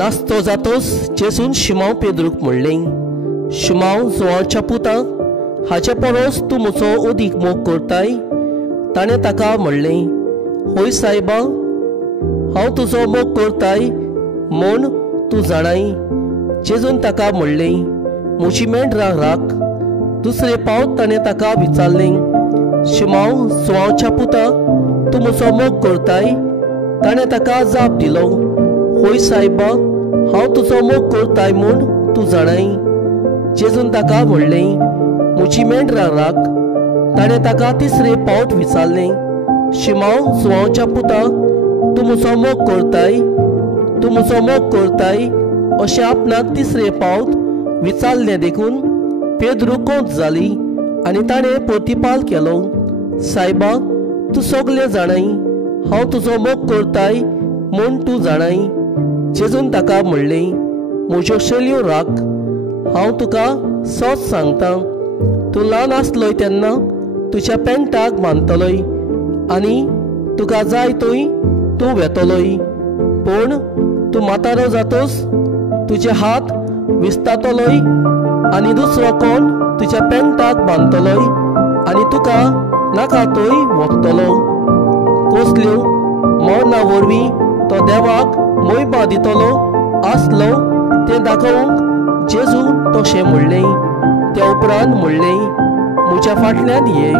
नाचतो जातोच जेजून शिमाव पेद्रूक म्हणलें, शिमाव जोआच्या पुता, हाचे परोस तूं म्हजो अदीक मोग करताय? ताणें ताका म्हणलें, होय सायबा, हांव तुजो मोग करताय म्हूण तूं जाणाय. जेजून ताका म्हणलें, म्हजी मेंढरां राख. दुसरे फावट ताणें ताका विचारलें, शिमाव जोआच्या पुता, तूं म्हजो मोग करताय? ताणें ताका जाप दिलो, होय सायबा, हांव तुजो मोग करताय म्हूण तूं जाणाय. जेजून ताका म्हणलें, म्हजी मेंढरां राख. ताणें ताका तिसरे फावट विचारलें, शिमाव जोआच्या पुता, तूं म्हजो मोग करताय? तूं म्हजो मोग करताय अशें आपणाक तिसरे फावट विचारलें देखून पेद्रू कोंत जाली आनी ताणें प्रतिपाल केलो, सायबा, तूं सगळें जाणाय, हांव तुजो मोग करताय म्हूण तूं जाणाय. जेजून ताका म्हणलें, म्हज्यो शेळयो राख. हांव तुका सच सांगतां, तूं ल्हान आसलोय तेन्ना तुज्या पेंटाक बांदतलोय आनी तुका जाय थंय तूं वेतलोय, पूण तूं म्हातारो जातोच तुजे हात विस्तातलोय आनी दुसरो कोण तुज्या पेंटाक बांदतलोय आनी तुका नाका थंय व्हरतलो. कसल्यो मरणा वरवीं तो देवाक मोहिमा दितलो आसलो तें दाखोवंक जेजून तशें म्हणलें. त्या उपरांत म्हणलें, म्हज्या फाटल्यान ये.